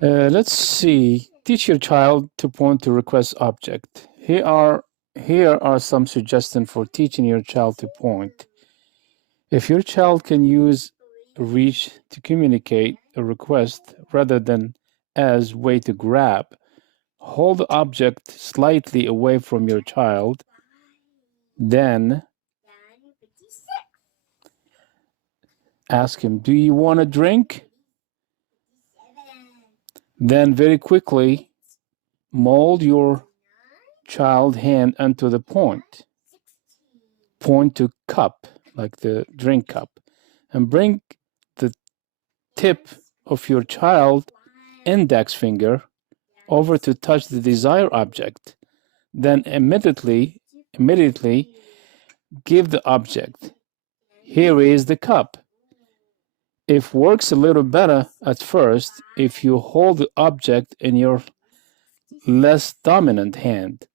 Let's see. Teach your child to point to request object. Here are some suggestions for teaching your child to point. If your child can use reach to communicate a request rather than as way to grab, hold the object slightly away from your child, then ask him, "Do you want a drink?" Then very quickly mold your child hand onto the point. Point to cup, like the drink cup, and bring the tip of your child index finger over to touch the desired object. Then immediately give the object. Here is the cup. It works a little better at first if you hold the object in your less dominant hand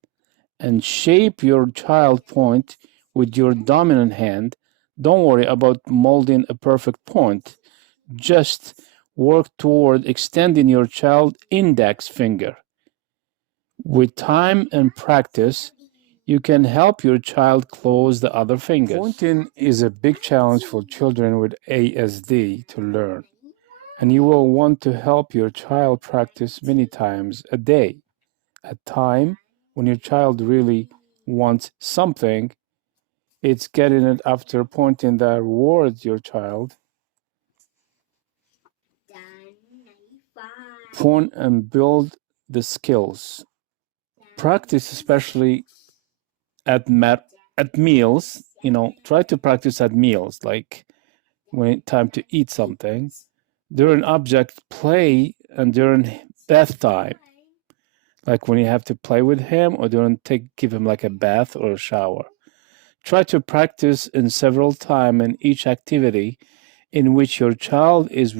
and shape your child point with your dominant hand. Don't worry about molding a perfect point. Just work toward extending your child index finger. With time and practice, you can help your child close the other fingers. Pointing is a big challenge for children with ASD to learn, and you will want to help your child practice many times a day. At time when your child really wants something, it's getting it after pointing that towards your child. Point and build the skills. Practice, especially at meals. Try to practice at meals, like when it's time to eat something, during object play, and during bath time, like when you have to play with him or give him like a bath or a shower. Try to practice in several times in each activity in which your child is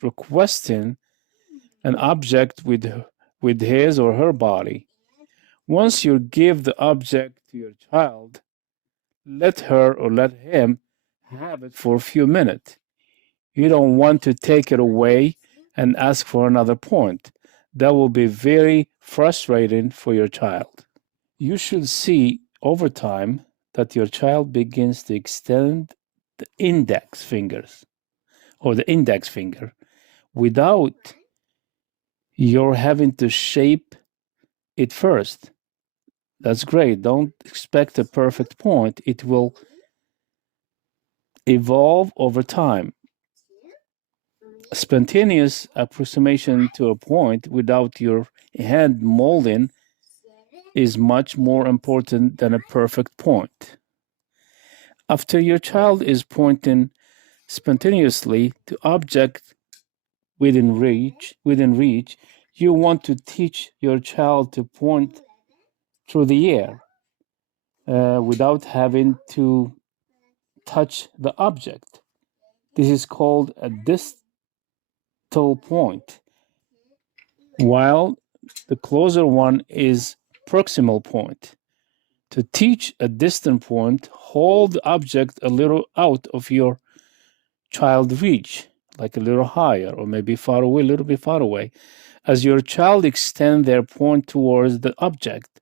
requesting an object with his or her body. Once you give the object to your child, let her or let him have it for a few minutes. You don't want to take it away and ask for another point. That will be very frustrating for your child. You should see over time that your child begins to extend the index fingers or the index finger without your having to shape it first. That's great. Don't expect a perfect point. It will evolve over time. Spontaneous approximation to a point without your hand molding is much more important than a perfect point. After your child is pointing spontaneously to object within reach, you want to teach your child to point through the air without having to touch the object. This is called a distal point, while the closer one is proximal point. To teach a distant point, hold the object a little out of your child reach, like a little higher or maybe far away, a little bit far away. As your child extends their point towards the object,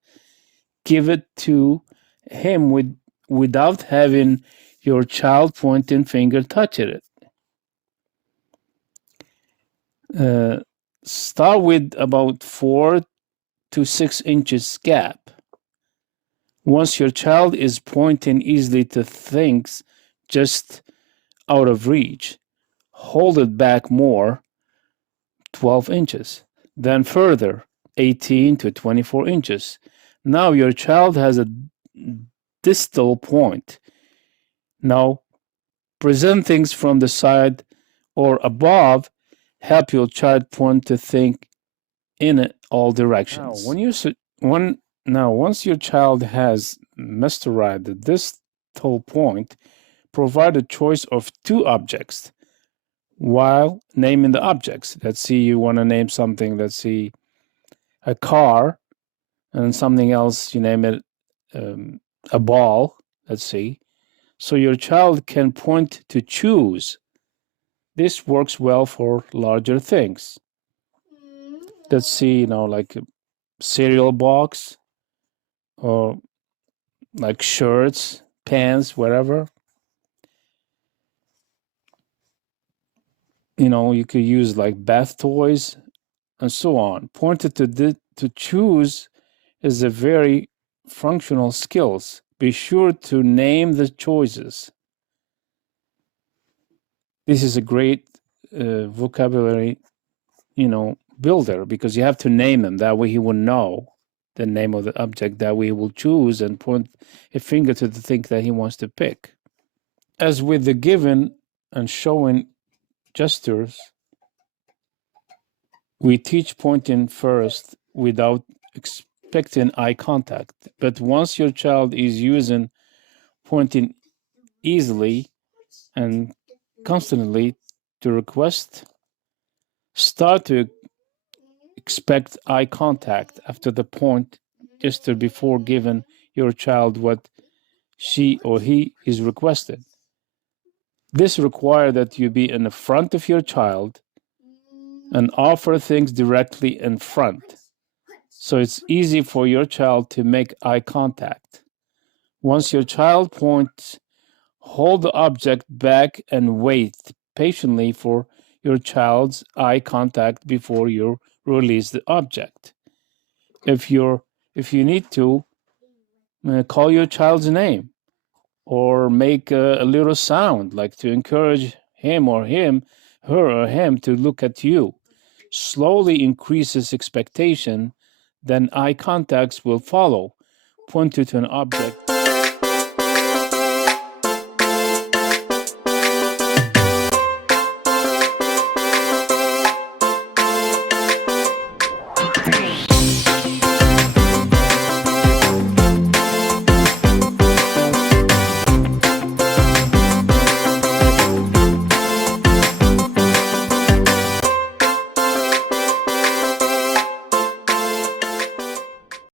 give it to him without having your child pointing finger touch it. Start with about 4 to 6 inches gap. Once your child is pointing easily to things just out of reach, hold it back more, 12 inches, then further, 18 to 24 inches. Now your child has a distal point. Now present things from the side or above. Help your child point to think in all directions. Once your child has mastered the distal point, provide a choice of 2 objects while naming the objects. Let's see, you want to name something, let's see, a car, and something else, you name it a ball, let's see. So your child can point to choose. This works well for larger things. let's see, like a cereal box or like shirts, pants, whatever. You could use like bath toys and so on. Pointed to choose is a very functional skills. Be sure to name the choices. This is a great vocabulary, builder, because you have to name them. That way he will know the name of the object. That way he will choose and point a finger to the thing that he wants to pick. As with the given and showing gestures, we teach pointing first without expecting eye contact. But once your child is using pointing easily and constantly to request, start to expect eye contact after the point gesture before giving your child what she or he is requested. This requires that you be in the front of your child and offer things directly in front, so it's easy for your child to make eye contact. Once your child points, hold the object back and wait patiently for your child's eye contact before you release the object. If you need to, call your child's name or make a little sound, like to encourage her or him to look at you. Slowly increases expectation, then eye contacts will follow. Point to an object